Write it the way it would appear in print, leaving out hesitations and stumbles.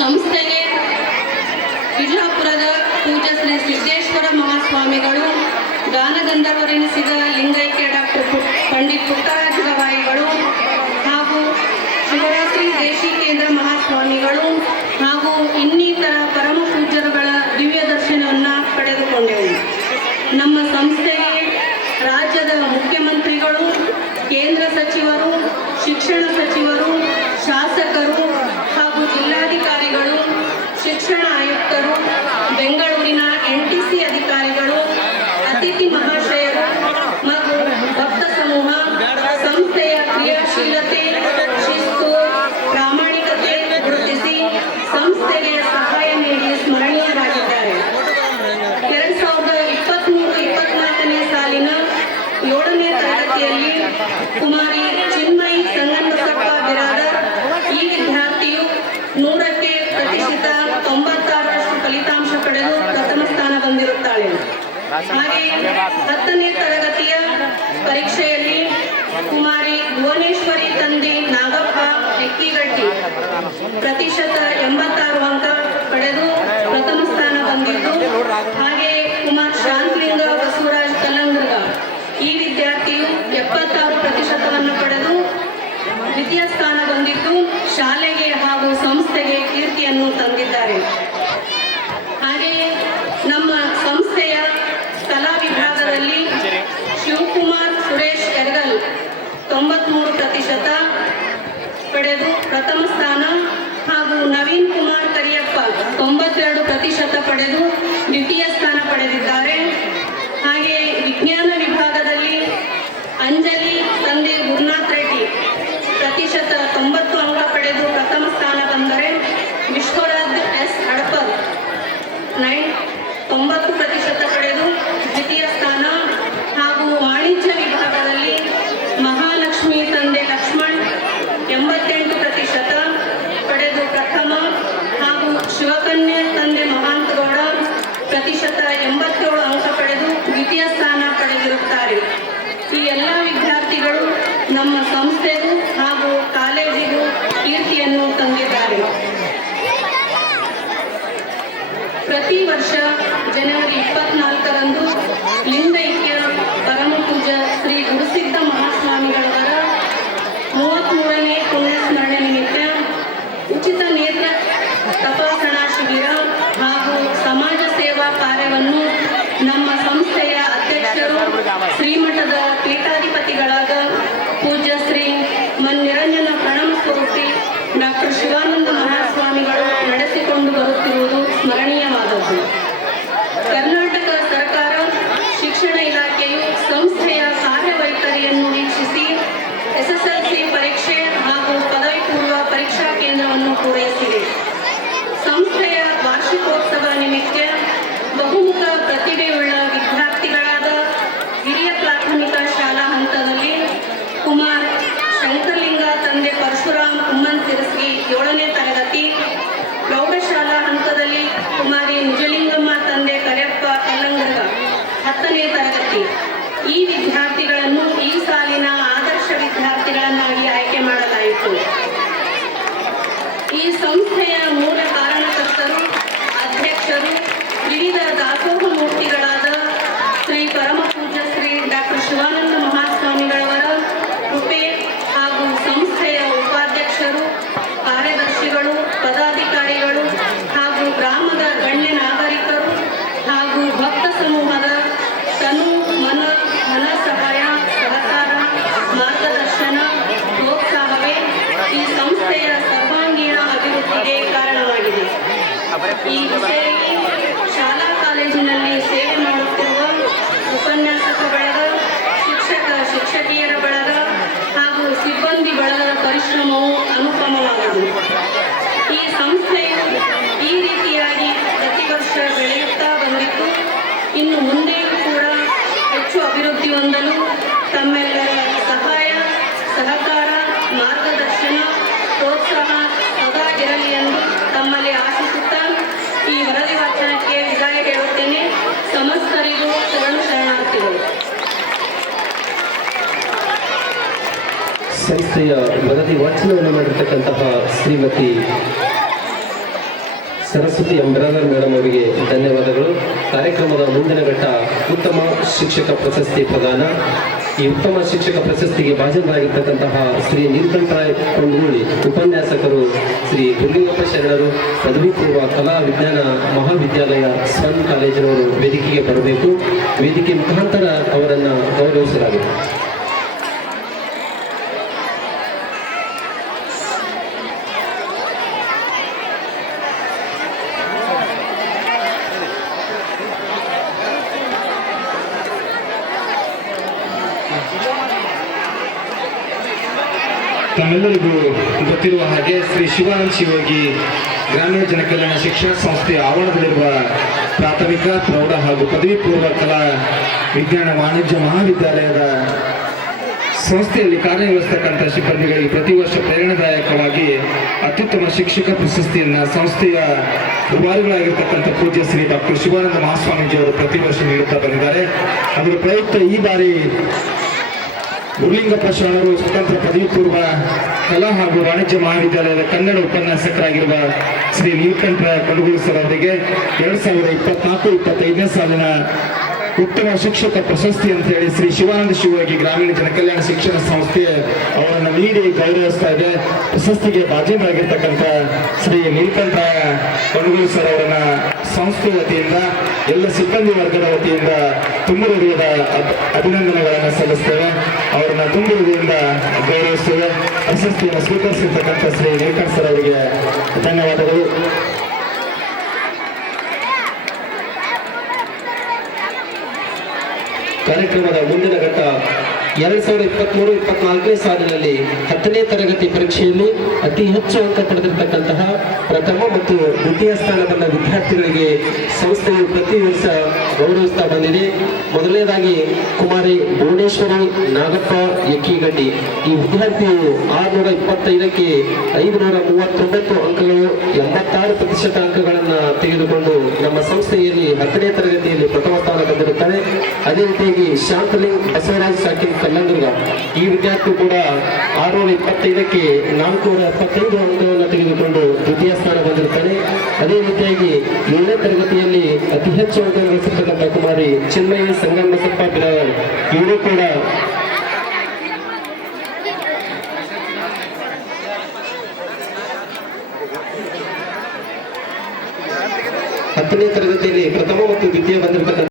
ಸಂಸ್ಥೆಗೆ ವಿಜಯಪುರದ ಪೂಜ್ಯ ಶ್ರೀ ಸಿದ್ದೇಶ್ವರ ಮಹಾಸ್ವಾಮಿಗಳು, ಗಾನಗಂಧರ್ವರೆನಿಸಿದ ಲಿಂಗೈಕ್ಯ ಡಾಕ್ಟರ್ ಪಂಡಿತ್ ಪುಟ್ಟರಾಜ ಗವಾಯಿಗಳು ಹಾಗೂ ಶಿವರಾತ್ರಿ ದೇಶಿಕೇಂದ್ರ ಮಹಾಸ್ವಾಮಿಗಳು ಹಾಗೂ ಇನ್ನಿತರ ಪರಮ ಪೂಜ್ಯರುಗಳ ದಿವ್ಯ ದರ್ಶನವನ್ನು ಪಡೆದುಕೊಂಡೆವು. ನಮ್ಮ ಸಂಸ್ಥೆಗೆ ರಾಜ್ಯದ ಮುಖ್ಯಮಂತ್ರಿಗಳು, ಕೇಂದ್ರ ಸಚಿವರು, ಶಿಕ್ಷಣ ಸಚಿವರು, ಶಾಸಕರು ಹಾಗೂ ಜಿಲ್ಲಾಧಿಕಾರಿಗಳು, ಶಿಕ್ಷಣ ಆಯುಕ್ತರು, ಬೆಂಗಳೂರಿನ NTC ಅಧಿಕಾರಿಗಳು, ಅತಿಥಿ ಮಹಾಶಯರು ಮತ್ತು ಭಕ್ತ ಸಮೂಹ ಸಂಸ್ಥೆಯ ಕ್ರಿಯಾಶೀಲತೆ, ಶಿಸ್ತು, ಪ್ರಾಮಾಣಿಕತೆ ಗುರುತಿಸಿ ಸಂಸ್ಥೆಗೆ ಸಹಾಯ ನೀಡಿ ಸ್ಮರಣೀಯರಾಗಿದ್ದಾರೆ. 2023-24ನೇ ಸಾಲಿನ 7ನೇ ತರಗತಿಯಲ್ಲಿ ಕುಮಾರಿ ಚಿನ್ಮಯಿ ಸಂಗನಬಸಪ್ಪ ಬಿರಾದರ್ ಈ ವಿದ್ಯಾರ್ಥಿಯು 100ಕ್ಕೆ ಪ್ರತಿಶತ 96ರಷ್ಟು ಫಲಿತಾಂಶ ಪಡೆದು ಪ್ರಥಮ ಸ್ಥಾನ ಬಂದಿರುತ್ತಾಳೆ. ಹಾಗೆ 10ನೇ ತರಗತಿಯ ಪರೀಕ್ಷೆಯಲ್ಲಿ ಕುಮಾರಿ ಭುವನೇಶ್ವರಿ ತಂದೆ ನಾಗಪ್ಪ ಹೆಕ್ಕಿಗಟ್ಟಿ ಪ್ರತಿಶತ 86 ಅಂಕ ಪಡೆದು ಪ್ರಥಮ ಸ್ಥಾನ ಬಂದಿದ್ದು, ಹಾಗೆ ಕುಮಾರ್ ಶಾಂತಲಿಂಗ ಬಸವರಾಜ್ ಕಲ್ಲಂಗರ್ಗ ಈ ವಿದ್ಯಾರ್ಥಿಯು 76% ಪಡೆದು ದ್ವಿತೀಯ ಸ್ಥಾನ ಬಂದಿದ್ದು ಶಾಲೆಗೆ ಹಾಗೂ ಸಂಸ್ಥೆಗೆ ಕೀರ್ತಿಯನ್ನು ತಂದಿದ್ದಾರೆ. ಹಾಗೆಯೇ ನಮ್ಮ ಸಂಸ್ಥೆಯ ಕಲಾ ವಿಭಾಗದಲ್ಲಿ ಶಿವಕುಮಾರ್ ಸುರೇಶ್ ಯರಗಲ್ 93% ಪಡೆದು ಪ್ರಥಮ ಸ್ಥಾನ ಹಾಗೂ ನವೀನ್ ಕುಮಾರ್ ಕರಿಯಪ್ಪ 92% ಪಡೆದು ದ್ವಿತೀಯ ಸ್ಥಾನ ಪಡೆದಿದ್ದಾರೆ. ಹಾಗೆಯೇ ವಿಜ್ಞಾನ ವಿಭಾಗದಲ್ಲಿ ಅಂಜಲಿ ತಂದೆ ಗುರುನಾಥ್ ರೆಡ್ಡಿ ಪ್ರತಿಶತ 90 ಅಂಕ ಪಡೆದು ಪ್ರಥಮ ಸ್ಥಾನ ಬಂದರೆ, ವಿಶ್ವರಾಜ್ S ಹಡಪರ್ 90% ಪಡೆದು ದ್ವಿತೀಯ ಸ್ಥಾನ ಹಾಗೂ ವಾಣಿಜ್ಯ ವಿಭಾಗದಲ್ಲಿ ಮಹಾಲಕ್ಷ್ಮಿ ತಂದೆ ಲಕ್ಷ್ಮಣ್ 88% ಪಡೆದು ಪ್ರಥಮ ಹಾಗೂ ಶಿವಕನ್ಯೆ ತಂದೆ ಮಹಾಂತಗೌಡ ಪ್ರತಿಶತ 87 ಅಂಕ ಪಡೆದು ದ್ವಿತೀಯ ಸ್ಥಾನ ಪಡೆದಿರುತ್ತಾರೆ. ಈ ಎಲ್ಲ ವಿದ್ಯಾರ್ಥಿಗಳು ನಮ್ಮ ಸಂಸ್ಥೆಗೂ ಹಾಗೂ ಕಾಲೇಜಿಗೂ ಕೀರ್ತಿಯನ್ನು ತಂದಿದ್ದಾರೆ. ಪ್ರತಿ ವರ್ಷ ಜನವರಿ 24ರಂದು ಲಿಂಗೈಕ್ಯ ಪರಮ ಪೂಜ್ಯ ಶ್ರೀ ಗುರುಸಿದ್ಧ ಮಹಾಸ್ವಾಮಿಗಳವರ 33ನೇ ಪುಣ್ಯಸ್ಮರಣೆ ನಿಮಿತ್ತ ಉಚಿತ ನೇತ್ರ ತಪಾಸಣಾ ಶಿಬಿರ ಹಾಗೂ ಸಮಾಜ ಸೇವಾ ಕಾರ್ಯವನ್ನು ನಮ್ಮ ಸಂಸ್ಥೆಯ ಅಧ್ಯಕ್ಷರು, ಶ್ರೀಮಠದ ಪೀಠಾಧಿಪತಿಗಳಾದ ಪೂಜ್ಯ ಶ್ರೀ ನಿರಂಜನ ಪ್ರಣಮ ಸ್ವರೂಪಿ ಡಾಕ್ಟರ್ ಶಿವಾನಂದ ಮಹಾಸ್ವಾಮಿಗಳು ನಡೆಸಿಕೊಂಡು ಬರುತ್ತಿರುವುದು ಸ್ಮರಣೀಯವಾದದ್ದು. ಕರ್ನಾಟಕ ಸರ್ಕಾರ ಶಿಕ್ಷಣ ಇಲಾಖೆಯು ಸಂಸ್ಥೆಯ ಕಾರ್ಯವೈಖರಿಯನ್ನು ವೀಕ್ಷಿಸಿ SSLC ಪರೀಕ್ಷೆ ಹಾಗೂ ಪದವಿ ಪೂರ್ವ ಪರೀಕ್ಷಾ ಕೇಂದ್ರವನ್ನು ಪೂರೈಸಿದೆ. ಸಂಸ್ಥೆಯ ವಾರ್ಷಿಕೋತ್ಸವ ನಿಮಿತ್ತ ಬಹುಮುಖ ಪ್ರತಿಭೆಯುಳ್ಳ ವಿದ್ಯಾರ್ಥಿಗಳಾದ ಹಿರಿಯ ಪ್ರಾಥಮಿಕ ಶಾಲಾ ಹಂತದಲ್ಲಿ ಕುಮಾರ್ ಶಂಕರಲಿಂಗ ತಂದೆ ಪರಶುರಾಮ್ ಉಮ್ಮನ್ ಸಿರಸ್ಗಿ 7ನೇ ತರಗತಿ, ಪ್ರೌಢಶಾಲಾ ಹಂತದಲ್ಲಿ ಕುಮಾರಿ ನಿಜಲಿಂಗಮ್ಮ ತಂದೆ ಕರಿಯಪ್ಪ ಕಲ್ಲಂಗರ್ಗ 10ನೇ ತರಗತಿ. ಈ ವಿದ್ಯಾರ್ಥಿಗಳನ್ನು ಈ ಸಾಲಿನ ಆದರ್ಶ ವಿದ್ಯಾರ್ಥಿಗಳನ್ನಾಗಿ ಆಯ್ಕೆ ಮಾಡಲಾಯಿತು. ಈ ಸಂಸ್ಥೆಯ ಮೂಲ ಕಾರಣಕರ್ತರು, ಅಧ್ಯಕ್ಷರು, ವಿವಿಧ ದಾಸೋಹ ಮೂರ್ತಿಗಳಾದ ಶ್ರೀ ಪರಮ ಪೂಜ್ಯ ಶ್ರೀ ಡಾಕ್ಟರ್ ಶಿವಾನಂದ ಮಹಾಸ್ವಾಮಿಗಳವರ ಕೃಪೆ ಹಾಗೂ ಸಂಸ್ಥೆಯ ಉಪಾಧ್ಯಕ್ಷರು, ಕಾರ್ಯದರ್ಶಿಗಳು, ಪದಾಧಿಕಾರಿಗಳು ಹಾಗೂ ಗ್ರಾಮದ ಗಣ್ಯ ನಾಗರಿಕರು ಹಾಗೂ ಭಕ್ತ ಸಮೂಹದ ತನು ಮನ ಧನ ಸಹಾಯ ಸಹಕಾರ ಮಾರ್ಗದರ್ಶನ ಪ್ರೋತ್ಸಾಹವೇ ಈ ಸಂಸ್ಥೆಯ ಸರ್ವಾಂಗೀಣ ಅಭಿವೃದ್ಧಿಗೆ ಕಾರಣವಾಗಿದೆ. ಈ ವಿಷಯಕ್ಕೆ ಶಾಲಾ ಕಾಲೇಜಿನಲ್ಲಿ ಸೇವೆ ಮಾಡುತ್ತಿರುವ ಉಪನ್ಯಾಸಕ ಬಳಗ, ಶಿಕ್ಷಕ ಶಿಕ್ಷಕಿಯರ ಬಳಗ ಹಾಗೂ ಸಿಬ್ಬಂದಿ ಬಳಗದ ಪರಿಶ್ರಮವು ಅನುಪಮವಾಗಿದೆ. ಈ ಸಂಸ್ಥೆಯು ಈ ರೀತಿಯಾಗಿ ಪ್ರತಿ ವರ್ಷ ಬೆಳೆಯುತ್ತಾ ಬಂದಿದ್ದು ಇನ್ನು ಮುಂದೆಯೂ ಕೂಡ ಹೆಚ್ಚು ಅಭಿವೃದ್ಧಿ ಹೊಂದಲು ತಮ್ಮೆಲ್ಲರ ಸಹಾಯ, ಸಹಕಾರ, ಮಾರ್ಗದರ್ಶನ, ಪ್ರೋತ್ಸಾಹ ಸದಾ ಇರಲಿ ಎಂದು ತಮ್ಮಲ್ಲಿ ಆಶಿಸುತ್ತಾ ಈ ವರದಿ ವಾಚನಕ್ಕೆ ವಿದಾಯ ಹೇಳುತ್ತೇನೆ. ಸಮಸ್ತರಿಗೂ ಶರಣಾರ್ಥಿಗಳು. ಸಂಸ್ಥೆಯ ವರದಿ ವಾಚನವನ್ನು ಮಾಡಿರ್ತಕ್ಕಂತಹ ಶ್ರೀಮತಿ ಸರಸ್ವತಿ ಅಂಬ್ರಾನರ್ ಮೇಡಮ್ ಅವರಿಗೆ ಧನ್ಯವಾದಗಳು. ಕಾರ್ಯಕ್ರಮದ ಮುಂದಿನ ಘಟ್ಟ ಉತ್ತಮ ಶಿಕ್ಷಕ ಪ್ರಶಸ್ತಿ ಪ್ರದಾನ. ಈ ಉತ್ತಮ ಶಿಕ್ಷಕ ಪ್ರಶಸ್ತಿಗೆ ಭಾಜನರಾಗಿರ್ತಕ್ಕಂತಹ ಶ್ರೀ ನೀಲಕಂಠರಾಯ್ ಕೊಂಡೂಳಿ ಉಪನ್ಯಾಸಕರು ಶ್ರೀ ಗುರುಲಿಂಗಪ್ಪ ಶರಣರು ಪದವಿ ಪೂರ್ವ ಕಲಾ ವಿಜ್ಞಾನ ಮಹಾವಿದ್ಯಾಲಯ ಸ್ವನ್ ಕಾಲೇಜಿನವರು ವೇದಿಕೆಗೆ ಬರಬೇಕು. ವೇದಿಕೆ ಮುಖಾಂತರ ಅವರನ್ನು ಗೌರವಿಸಲಾಗಿದೆ. ತಮ್ಮೆಲ್ಲರಿಗೂ ಗೊತ್ತಿರುವ ಹಾಗೆ ಶ್ರೀ ಶಿವಾನಂದ ಶಿವಯೋಗಿ ಗ್ರಾಮೀಣ ಜನಕಲ್ಯಾಣ ಶಿಕ್ಷಣ ಸಂಸ್ಥೆಯ ಆವರಣದಲ್ಲಿರುವ ಪ್ರಾಥಮಿಕ ಪ್ರೌಢ ಹಾಗೂ ಪದವಿ ಪೂರ್ವ ಕಲಾ ವಿಜ್ಞಾನ ವಾಣಿಜ್ಯ ಮಹಾವಿದ್ಯಾಲಯದ ಸಂಸ್ಥೆಯಲ್ಲಿ ಕಾರ್ಯನಿರ್ವಹಿಸತಕ್ಕಂಥ ಸಿಬ್ಬಂದಿಗಳಿಗೆ ಪ್ರತಿ ವರ್ಷ ಪ್ರೇರಣಾದಾಯಕವಾಗಿ ಅತ್ಯುತ್ತಮ ಶಿಕ್ಷಕ ಪ್ರಶಸ್ತಿಯನ್ನು ಸಂಸ್ಥೆಯ ದುಬಾರಿಗಳಾಗಿರ್ತಕ್ಕಂಥ ಪೂಜ್ಯ ಶ್ರೀ ಡಾಕ್ಟರ್ ಶಿವಾನಂದ ಮಹಾಸ್ವಾಮೀಜಿಯವರು ಪ್ರತಿ ವರ್ಷ ನೀಡುತ್ತಾ ಬಂದಿದ್ದಾರೆ. ಅದರ ಪ್ರಯುಕ್ತ ಈ ಬಾರಿ ಗುರುಲಿಂಗಪ್ಪ ಶರಣರು ಸ್ವತಂತ್ರ ಪದವಿ ಪೂರ್ವ ಕಲಾ ಹಾಗೂ ವಾಣಿಜ್ಯ ಮಹಾವಿದ್ಯಾಲಯದ ಕನ್ನಡ ಉಪನ್ಯಾಸಕರಾಗಿರುವ ಶ್ರೀ ನೀಲಕಂಠರಾಯ ಕೊಂಡಗೂಳಿ ಸರ್ ಅವರಿಗೆ 2024-25ನೇ ಸಾಲಿನ ಉತ್ತಮ ಶಿಕ್ಷಕ ಪ್ರಶಸ್ತಿ ಅಂತ ಹೇಳಿ ಶ್ರೀ ಶಿವಾನಂದ ಶಿವಯೋಗಿ ಗ್ರಾಮೀಣ ಜನಕಲ್ಯಾಣ ಶಿಕ್ಷಣ ಸಂಸ್ಥೆ ಅವರನ್ನು ನೀಡಿ ಗೌರವಿಸ್ತಾ ಇದೆ. ಪ್ರಶಸ್ತಿಗೆ ಭಾಜನರಾಗಿರ್ತಕ್ಕಂಥ ಶ್ರೀ ನೀಲಕಂಠರಾಯ ಕೊಂಡಗೂಳಿ ಸರ್ ಅವರನ್ನ ಸಂಸ್ಥೆ ವತಿಯಿಂದ ಎಲ್ಲ ಸಿಬ್ಬಂದಿ ವರ್ಗದ ವತಿಯಿಂದ ತುಂಬ ಹೃದಯದ ಅಭಿನಂದನೆಗಳನ್ನು ಸಲ್ಲಿಸ್ತೇವೆ. ಅವರನ್ನ ತುಂಬ ಹೃದಯದಿಂದ ಗೌರವಿಸ್ತೇವೆ. ಪ್ರಶಸ್ತಿಯನ್ನು ಸ್ವೀಕರಿಸಿರ್ತಕ್ಕಂಥ ಶ್ರೀ ನೀಲಕಂಠ ಸರ್ ಅವರಿಗೆ ಧನ್ಯವಾದಗಳು. ಕಾರ್ಯಕ್ರಮದ ಮುಂದಿನ ಘಟ್ಟ 2023-24ನೇ ಸಾಲಿನಲ್ಲಿ 10ನೇ ತರಗತಿ ಪರೀಕ್ಷೆಯಲ್ಲಿ ಅತಿ ಹೆಚ್ಚು ಅಂಕ ಪಡೆದಿರತಕ್ಕಂತಹ ಪ್ರಥಮ ಮತ್ತು ದ್ವಿತೀಯ ಸ್ಥಾನದ ವಿದ್ಯಾರ್ಥಿಗಳಿಗೆ ಸಂಸ್ಥೆಯು ಪ್ರತಿ ವರ್ಷ ಗೌರವಿಸ್ತಾ ಬಂದಿದೆ. ಮೊದಲನೇದಾಗಿ ಕುಮಾರಿ ಭುವನೇಶ್ವರಿ ನಾಗಪ್ಪ ಯಕ್ಕೀಗಡ್ಡಿ. ಈ ವಿದ್ಯಾರ್ಥಿಯು 625ಕ್ಕೆ 539 ಅಂಕಗಳು 86% ಅಂಕಗಳನ್ನು ತೆಗೆದುಕೊಂಡು ನಮ್ಮ ಸಂಸ್ಥೆಯಲ್ಲಿ 10ನೇ ತರಗತಿಯಲ್ಲಿ ಪ್ರಥಮ ಸ್ಥಾನ ತಂದಿರುತ್ತಾನೆ. ಅದೇ ರೀತಿಯಾಗಿ ಶಾಂತಲಿಂಗ್ ಬಸವರಾಜ್ ಸಾಕಿನ್ ಕಲ್ಲಂದುರ್ಗ, ಈ ವಿದ್ಯಾರ್ಥಿ ಕೂಡ 625ಕ್ಕೆ 475 ಅಂಕಗಳನ್ನು ತೆಗೆದುಕೊಂಡು ದ್ವಿತೀಯ ಸ್ಥಾನ ಬಂದಿರುತ್ತಾನೆ. ಅದೇ ರೀತಿಯಾಗಿ 7ನೇ ತರಗತಿಯಲ್ಲಿ ಅತಿ ಹೆಚ್ಚು ಅಂಕ ಗಳಿಸಿರ್ತಕ್ಕಂಥ ಕುಮಾರಿ ಚಿನ್ಮಯ ಸಂಗಮಸಪ್ಪ ಬಿರಾವರ್, ಇವರು ಕೂಡ ಹತ್ತನೇ ತರಗತಿಯಲ್ಲಿ ಪ್ರಥಮ ಮತ್ತು ದ್ವಿತೀಯ ಬಂದಿರತಕ್ಕಂಥ